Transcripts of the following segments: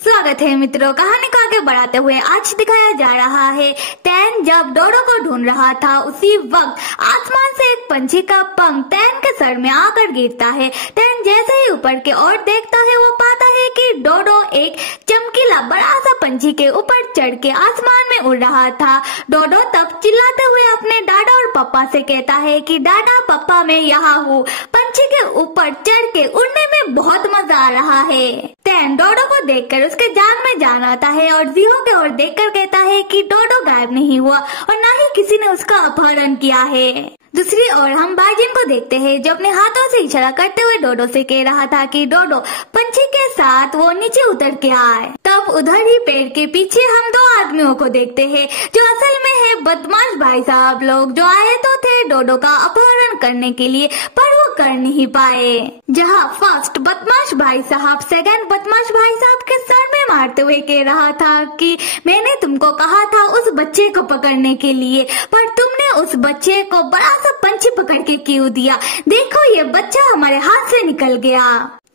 स्वागत है मित्रों। कहानी को आगे बढ़ाते हुए आज दिखाया जा रहा है तैन जब डोडो को ढूंढ रहा था उसी वक्त आसमान से एक पंछी का पंख तैन के सर में आकर गिरता है। तैन जैसे ही ऊपर के ओर देखता है वो पाता है कि डोडो एक चमकीला बड़ा सा पंछी के ऊपर चढ़ के आसमान में उड़ रहा था। डोडो तब चिल्लाते हुए अपने दादा और पापा से कहता है कि दादा पापा मैं यहाँ हूँ। पंछी के ऊपर चढ़ के उड़ने में बहुत मजा आ रहा है। तैन डोडो को देखकर उसके जान में जान आता है और जिहो के ओर देखकर कहता है कि डोडो गायब नहीं हुआ और न ही किसी ने उसका अपहरण किया है। दूसरी ओर हम बाजिन को देखते हैं जो अपने हाथों से इशारा करते हुए डोडो से कह रहा था कि डोडो पंछी के साथ वो नीचे उतर के आए। तब उधर ही पेड़ के पीछे हम दो आदमियों को देखते हैं जो असल में है बदमाश भाई साहब लोग जो आए तो थे डोडो का अपहरण करने के लिए पर वो कर नहीं पाए। जहाँ फर्स्ट बदमाश भाई साहब सेकंड बदमाश भाई साहब के सर में मारते हुए कह रहा था कि मैंने तुमको कहा था उस बच्चे को पकड़ने के लिए पर तुमने उस बच्चे को बड़ा सा पंछी पकड़ के क्यों दिया। देखो ये बच्चा हमारे हाथ से निकल गया।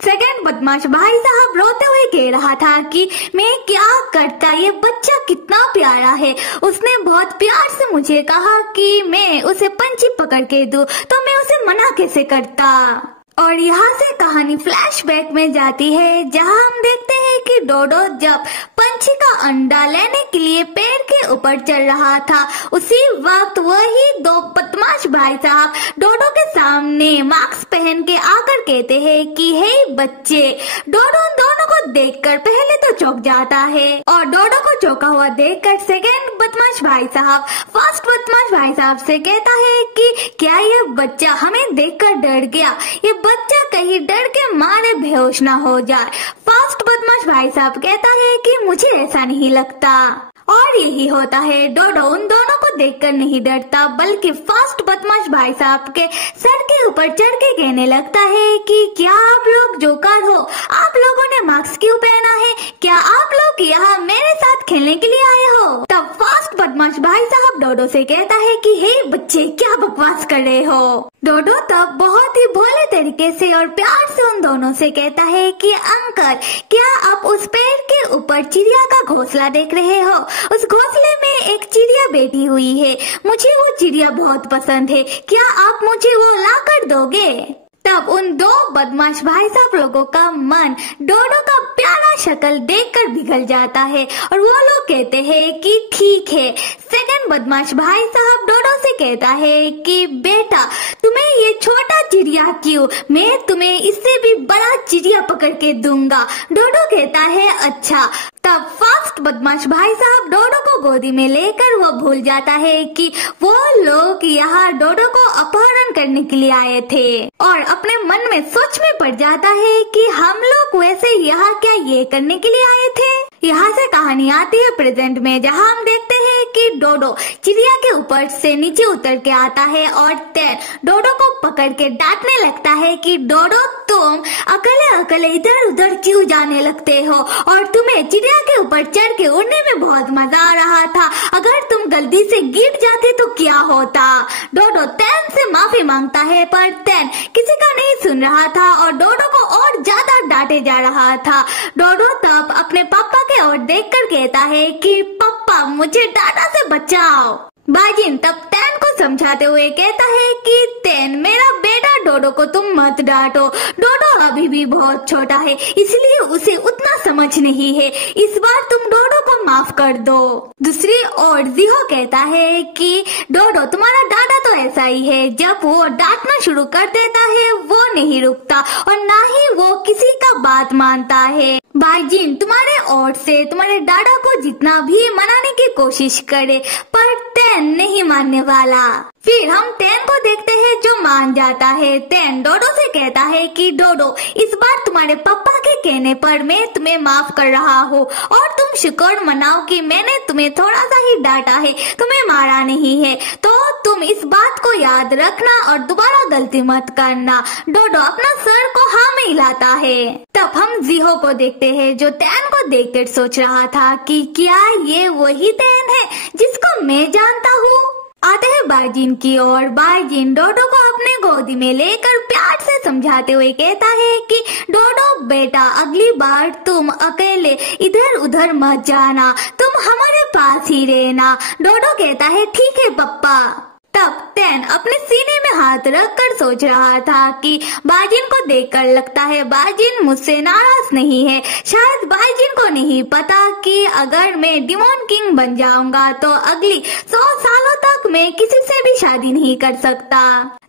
सेकंड बदमाश भाई साहब रोते हुए कह रहा था कि मैं क्या करता, ये बच्चा कितना प्यारा है। उसने बहुत प्यार से मुझे कहा कि मैं उसे पंछी पकड़ के दूं तो मैं उसे मना कैसे करता। और यहाँ से कहानी फ्लैशबैक में जाती है जहाँ हम देखते हैं कि डोडो जब पंछी का अंडा लेने के लिए पेड़ के ऊपर चढ़ रहा था उसी वक्त वही दो बदमाश भाई साहब डोडो के सामने मास्क पहन के आकर कहते हैं कि हे बच्चे। डोडो उन दोनों को देखकर पहले तो चौंक जाता है और डोडो को चौंका हुआ देखकर सेकंड बदमाश भाई साहब फर्स्ट बदमाश भाई साहब से कहता है कि क्या ये बच्चा हमें देखकर डर गया, ये बच्चा कहीं डर के मारे बेहोश ना हो जाए। फर्स्ट बदमाश भाई साहब कहता है कि मुझे ऐसा नहीं लगता। और यही होता है, डोडो उन दोनों को देखकर नहीं डरता बल्कि फर्स्ट बदमाश भाई साहब के सर के ऊपर चढ़ के कहने लगता है कि क्या आप लोग जोकर हो, आप लोगों ने मास्क क्यों पहना है, क्या आप लोग यहाँ मेरे साथ खेलने के लिए आए हो। तब फर्स्ट बदमाश भाई साहब डोडो से कहता है कि हे बच्चे क्या बकवास कर रहे हो। डोडो तब बहुत ही भोले तरीके से और प्यार से उन दोनों से कहता है कि अंकल क्या आप उस पेड़ के ऊपर चिड़िया का घोंसला देख रहे हो, उस घोंसले में एक चिड़िया बैठी हुई है, मुझे वो चिड़िया बहुत पसंद है, क्या आप मुझे वो ला कर दोगे। तब उन दो बदमाश भाई साहब लोगों का मन डोडो का प्यारा शक्ल देखकर पिघल जाता है और वो लोग कहते हैं कि ठीक है। सेकंड बदमाश भाई साहब डोडो से कहता है कि बेटा तुम्हें ये छोटा चिड़िया क्यों, मैं तुम्हें इससे भी बड़ा चिड़िया पकड़ के दूंगा। डोडो कहता है अच्छा। तब फर्स्ट बदमाश भाई साहब डोडो को गोदी में लेकर वो भूल जाता है कि वो लोग यहाँ डोडो को अपहरण करने के लिए आए थे और अपने मन में सोच में पड़ जाता है कि हम लोग वैसे यहाँ क्या ये करने के लिए आए थे। यहाँ से कहानी आती है प्रेजेंट में जहाँ हम देखते हैं कि डोडो चिड़िया के ऊपर से नीचे उतर के आता है और तैन डोडो को पकड़ के डांटने लगता है कि डोडो तुम अकेले अकेले इधर उधर क्यों जाने लगते हो और तुम्हें चिड़िया के ऊपर चढ़ के उड़ने में बहुत मजा आ रहा था, अगर तुम गलती से गिर जाते तो क्या होता। डोडो तैन से माफी मांगता है पर तैन किसी का नहीं सुन रहा था और डोडो को और ज्यादा डांटे जा रहा था। डोडो तब अपने पापा के ओर देखकर कहता है कि पापा मुझे डांटा से बचाओ। बाजिन तब तैन को समझाते हुए कहता है कि तैन मेरा बेटा डोडो को तुम मत डांटो, डोडो अभी भी बहुत छोटा है इसलिए उसे उतना समझ नहीं है, इस बार तुम डोडो को माफ कर दो। दूसरी ओर जिहो कहता है कि डोडो तुम्हारा दादा तो ऐसा ही है, जब वो डांटना शुरू कर देता है वो नहीं रुकता और ना ही वो किसी का बात मानता है। बाजिन तुम्हारे ओर से तुम्हारे दादा को जितना भी मनाने की कोशिश करे पर तैन नहीं मानने वाला। फिर हम तैन को देखते हैं जो मान जाता है। तैन डोडो से कहता है कि डोडो इस बार तुम्हारे पापा के कहने पर मैं तुम्हें माफ कर रहा हूँ और तुम शुक्र मनाओ कि मैंने तुम्हें थोड़ा सा ही डांटा है, तुम्हें मारा नहीं है, तो तुम इस बात को याद रखना और दोबारा गलती मत करना। डोडो अपना सर को हाँ में हिलाता है। तब हम जिहो को देखते हैं जो तैन को देखकर सोच रहा था कि क्या ये वही तैन है जिसको मैं जानता हूँ। आते हैं बाइजिन की ओर। बाइजिन डोडो को अपने गोदी में लेकर प्यार से समझाते हुए कहता है कि डोडो बेटा, अगली बार तुम अकेले इधर उधर मत जाना, तुम हमारे पास ही रहना। डोडो कहता है ठीक है पप्पा। तब तैन अपने सीने में हाथ रखकर सोच रहा था कि बाइजिन को देखकर लगता है बाइजिन मुझसे नाराज नहीं है। शायद बाइजिन को नहीं पता कि अगर मैं डिमोन किंग बन जाऊंगा तो अगली 100 सालों तक मैं किसी से भी शादी नहीं कर सकता।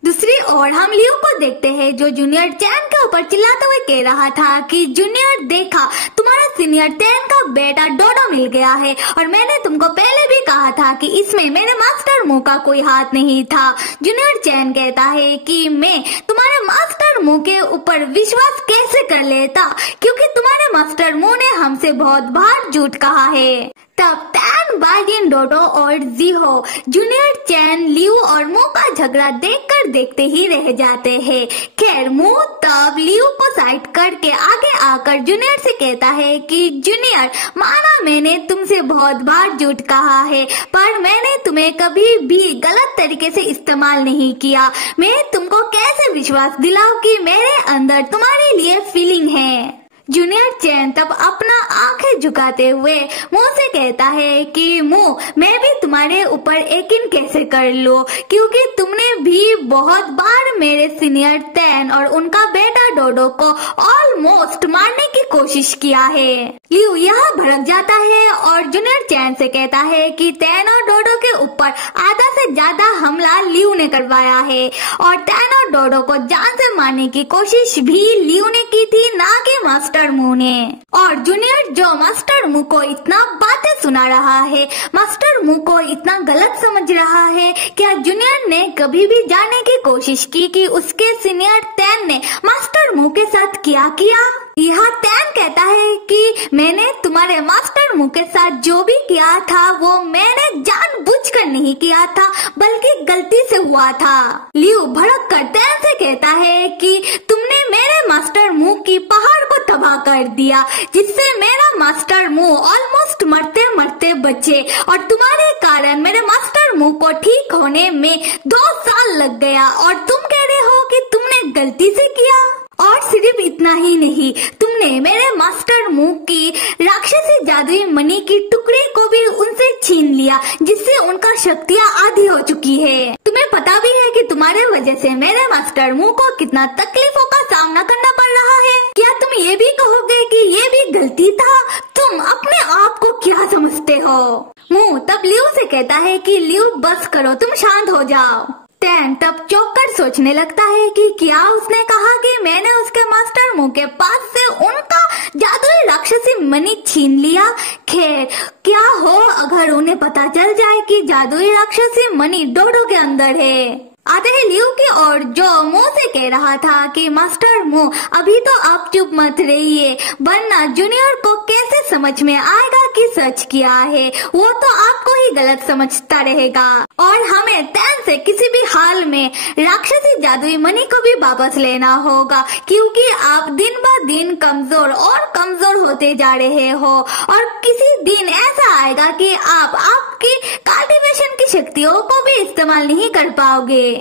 दूसरी ओर हम लियो को देखते हैं जो जूनियर चैन के ऊपर चिल्लाते हुए कह रहा था कि जूनियर देखा, तुम्हारा सीनियर चैन का बेटा डोडो मिल गया है और मैंने तुमको पहले भी कहा था कि इसमें मेरे मास्टर मुंह का कोई हाथ नहीं था। जूनियर चैन कहता है कि मैं तुम्हारे मास्टर मुंह के ऊपर विश्वास कैसे कर लेता, क्योंकि तुम्हारे मास्टर मुंह ने हमसे बहुत बार झूठ कहा है। तब तैन, बाइजिन, डोडो और जीहो जूनियर चैन, लियो और मू का झगड़ा देखकर देखते ही रह जाते हैं। खैर मू तब लियो को साइड करके आगे आकर जूनियर से कहता है कि जूनियर, माना मैंने तुमसे बहुत बार झूठ कहा है, पर मैंने तुम्हें कभी भी गलत तरीके से इस्तेमाल नहीं किया। मैं तुमको कैसे विश्वास दिलाऊं कि मेरे अंदर तुम्हारे लिए फीलिंग है। जूनियर चैन तब अपना आंखें झुकाते हुए मुंह से कहता है कि मुंह, मैं भी तुम्हारे ऊपर यकीन कैसे कर लूं, क्योंकि तुमने भी बहुत बार मेरे सीनियर तैन और उनका बेटा डोडो को ऑलमोस्ट मारने की कोशिश किया है। लियो यहाँ भड़क जाता है और जूनियर चैन से कहता है कि तैन और डोडो के ऊपर आधा से ज्यादा हमला लियो ने करवाया है और तैन और डोडो को जान से मारने की कोशिश भी लियो ने की थी, ना कि मास्टर मू ने। और जूनियर जो मास्टर मू को इतना बातें सुना रहा है, मास्टर मू को इतना गलत समझ रहा है, क्या जूनियर ने कभी भी जानने की कोशिश की कि उसके सीनियर तैन ने मास्टर मू के साथ क्या किया? यह तैन कहता है कि मैंने तुम्हारे मास्टर मू के साथ जो भी किया था वो मैंने जानबूझकर नहीं किया था, बल्कि गलती से हुआ था। लियो भड़क कर तैन से कहता है कि तुमने मेरे मास्टर मू की पहाड़ को तबाह कर दिया, जिससे मेरा मास्टर मू ऑलमोस्ट मरते मरते बचे और तुम्हारे कारण मेरे मास्टर मू को ठीक होने में 2 साल लग गया और तुम कह रहे हो कि तुमने गलती से किया। और सिर्फ इतना ही नहीं, तुमने मेरे मास्टर मू की राक्षसी जादुई मणि की टुकड़े को भी उनसे छीन लिया, जिससे उनका शक्तियाँ आधी हो चुकी है। तुम्हें पता भी है कि तुम्हारे वजह से मेरे मास्टर मू को कितना तकलीफों का सामना करना पड़ रहा है। क्या तुम ये भी कहोगे कि ये भी गलती था? तुम अपने आप को क्या समझते हो? मू तब लियो से कहता है कि लियो बस करो, तुम शांत हो जाओ। तैन तब चौंककर सोचने लगता है कि क्या उसने कहा कि मैंने उसके मास्टर मू के पास से उनका जादुई राक्षसी मणि छीन लिया। खैर, क्या हो अगर उन्हें पता चल जाए कि जादुई राक्षसी मणि डोडो के अंदर है। आते हैं लियो की ओर जो मुंह से कह रहा था कि मास्टर मू, अभी तो आप चुप मत रहिए, वरना जूनियर को कैसे समझ में आएगा कि सच किया है, वो तो आपको ही गलत समझता रहेगा। और हमें तैन से किसी भी हाल में राक्षसी जादुई मणि को भी वापस लेना होगा, क्योंकि आप दिन ब दिन कमजोर और कमजोर होते जा रहे हो और किसी दिन ऐसा आएगा कि आप आपकी कल्टीवेशन की शक्तियों को भी इस्तेमाल नहीं कर पाओगे।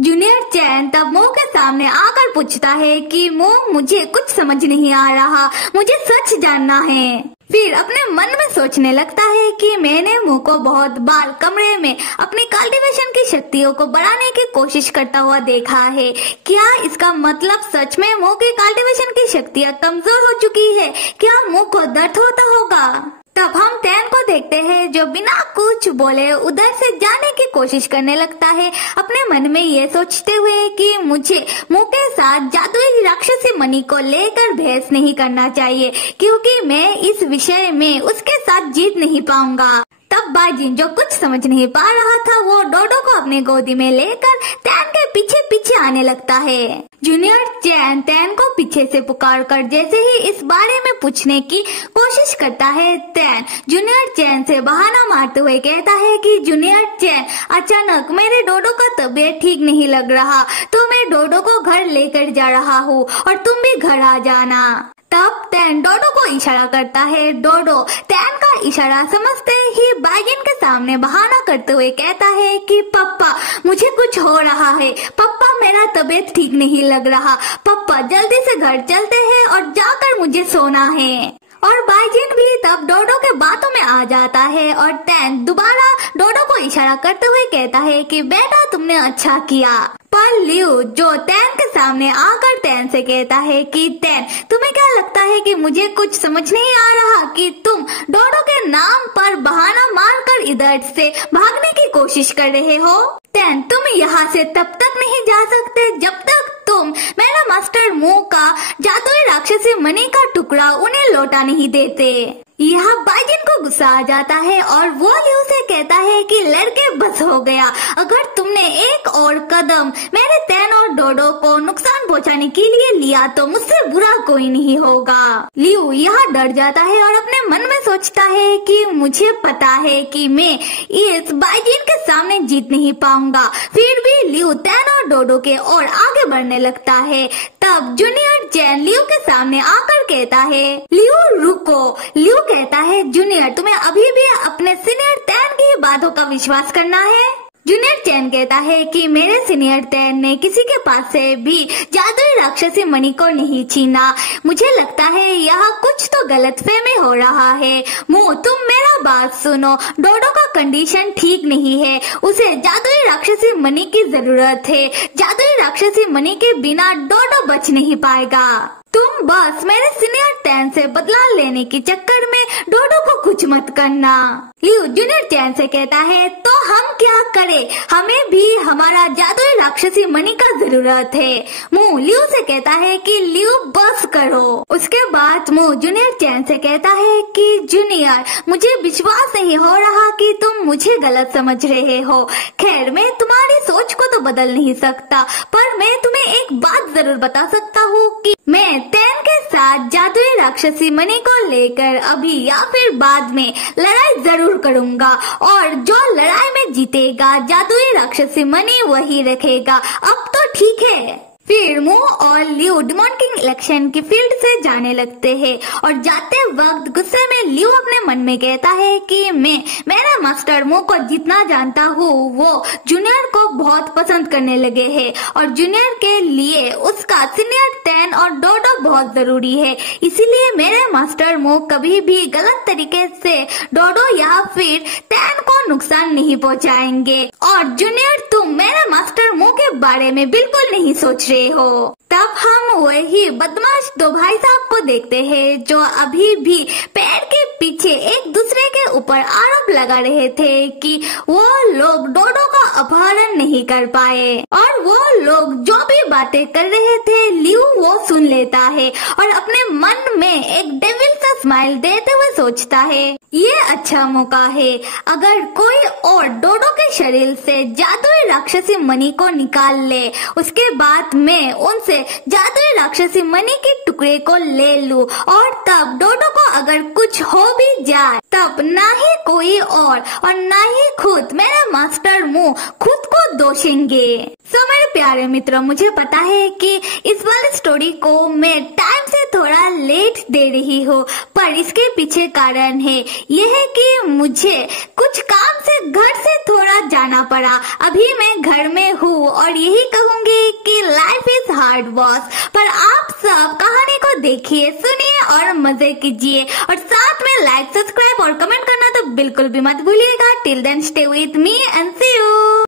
जूनियर चैन तब मो के सामने आकर पूछता है कि मो, मुझे कुछ समझ नहीं आ रहा, मुझे सच जानना है। फिर अपने मन में सोचने लगता है कि मैंने मो को बहुत बार कमरे में अपनी कल्टीवेशन की शक्तियों को बढ़ाने की कोशिश करता हुआ देखा है। क्या इसका मतलब सच में मो की कल्टीवेशन की शक्तियाँ कमजोर हो चुकी है? क्या मो को दर्द होता होगा? तब हम तैन को देखते हैं जो बिना कुछ बोले उधर से जाने की कोशिश करने लगता है, अपने मन में ये सोचते हुए कि मुझे मू के साथ जादुई राक्षसी मणि को लेकर बहस नहीं करना चाहिए, क्योंकि मैं इस विषय में उसके साथ जीत नहीं पाऊंगा। तब बाइजिन जो कुछ समझ नहीं पा रहा था, वो डोडो को अपने गोदी में लेकर तैन के पीछे पीछे आने लगता है। जूनियर चैन तैन को पीछे से पुकार कर जैसे ही इस बारे में पूछने की कोशिश करता है, तैन जूनियर चैन से बहाना मारते हुए कहता है कि जूनियर चैन, अचानक मेरे डोडो का तबीयत ठीक नहीं लग रहा, तो मैं डोडो को घर लेकर जा रहा हूँ और तुम भी घर आ जाना। तब तैन डोडो को इशारा करता है। डोडो तैन का इशारा समझते ही बाइजिन के सामने बहाना करते हुए कहता है कि पप्पा मुझे कुछ हो रहा है, पप्पा मेरा तबीयत ठीक नहीं लग रहा, पप्पा जल्दी से घर चलते हैं और जाकर मुझे सोना है। और बाइजिन भी तब डोडो के बातों में आ जाता है और तैन दोबारा डोडो को इशारा करते हुए कहता है कि बेटा तुमने अच्छा किया। पर लियो जो तैन के सामने आकर तैन से कहता है कि तैन तुम्हें क्या लगता है कि मुझे कुछ समझ नहीं आ रहा कि तुम डोडो के नाम पर बहाना मारकर इधर से भागने की कोशिश कर रहे हो। तैन तुम यहाँ से तब तक नहीं जा सकते जब तक तुम मेरा मास्टर मू का जादुई राक्षसी मणि का टुकड़ा उन्हें लौटा नहीं देते। यहाँ बाइजिन को गुस्सा आ जाता है और वो लियो से कहता है कि लड़के बस हो गया, अगर तुमने एक और कदम मेरे तैन और डोडो को नुकसान पहुँचाने के लिए लिया तो मुझसे बुरा कोई नहीं होगा। लियो यहाँ डर जाता है और अपने मन में सोचता है कि मुझे पता है कि मैं इस बाइजिन के सामने जीत नहीं पाऊंगा। फिर भी लियो तैन और डोडो के और आगे बढ़ने लगता है। तब जूनियर चैन लियो के सामने आकर कहता है लियो रुको। लियो कहता है जूनियर तुम्हें अभी भी अपने सीनियर तैन की बातों का विश्वास करना है। जूनियर चैन कहता है कि मेरे सीनियर तैन ने किसी के पास से भी जादुई राक्षसी मणि को नहीं छीना, मुझे लगता है यहाँ कुछ तो गलतफहमी हो रहा है। मु तुम मेरा बात सुनो, डोडो का कंडीशन ठीक नहीं है, उसे जादुई राक्षसी मणि की जरूरत है, जादुई राक्षसी मणि के बिना डोडो बच नहीं पाएगा। तुम बस मेरे सीनियर तैन से बदला लेने के चक्कर में डोडो को कुछ मत करना। लियो जूनियर चैन से कहता है तो हम क्या करें, हमें भी हमारा जादुई राक्षसी मणि का जरूरत है। मु लियो से कहता है कि लियो बस करो। उसके बाद मु जूनियर चैन से कहता है कि जूनियर मुझे विश्वास नहीं हो रहा कि तुम मुझे गलत समझ रहे हो। खैर मैं तुम्हारी सोच को तो बदल नहीं सकता, पर मैं तुम्हें एक बात जरूर बता सकता हूँ कि मैं तैन के साथ जादुई राक्षसी मणि को लेकर अभी या फिर बाद में लड़ाई जरूर करूंगा और जो लड़ाई में जीतेगा जादुई राक्षसी मणि वही रखेगा। अब तो ठीक है। फिर मु और लियो डिमॉन किंग इलेक्शन की फील्ड से जाने लगते हैं और जाते वक्त गुस्से में लियो अपने मन में कहता है कि मैं मेरा मास्टर मु को जितना जानता हूँ वो जूनियर को बहुत पसंद करने लगे हैं और जूनियर के लिए उसका सीनियर तैन और डोडो बहुत जरूरी है, इसीलिए मेरे मास्टर मु कभी भी गलत तरीके से डोडो या फिर तैन को नुकसान नहीं पहुँचाएंगे। और जूनियर तुम मेरे मास्टर मु के बारे में बिल्कुल नहीं सोच रहे हो। तब हम वही बदमाश दो भाई साहब को देखते हैं जो अभी भी पैर के पीछे एक दूसरे के ऊपर आरोप लगा रहे थे कि वो लोग डोडो का अपहरण नहीं कर पाए और वो लोग जो भी बातें कर रहे थे लियो वो सुन लेता है और अपने मन में एक डेविल सा स्माइल देते हुए सोचता है ये अच्छा मौका है, अगर कोई और डोडो के शरीर से जादुई राक्षसी मणि को निकाल ले उसके बाद मैं उनसे जादुई राक्षसी मणि के टुकड़े को ले लूं और तब डोडो को अगर कुछ हो भी जाए तब ना ही कोई और ना ही खुद मेरे मास्टर मु खुद को दोषेंगे। मेरे प्यारे मित्रों मुझे पता है कि इस वाली स्टोरी को मैं टाइम से थोड़ा लेट दे रही हूँ, पर इसके पीछे कारण है यह है कि मुझे कुछ काम से घर से थोड़ा जाना पड़ा। अभी मैं घर में हूँ और यही कहूँगी कि लाइफ इज हार्ड बॉस। पर आप सब कहानी को देखिए, सुनिए और मजे कीजिए और साथ में लाइक, सब्सक्राइब और कमेंट करना तो बिल्कुल भी मत भूलिएगा। Till then stay with me and see you.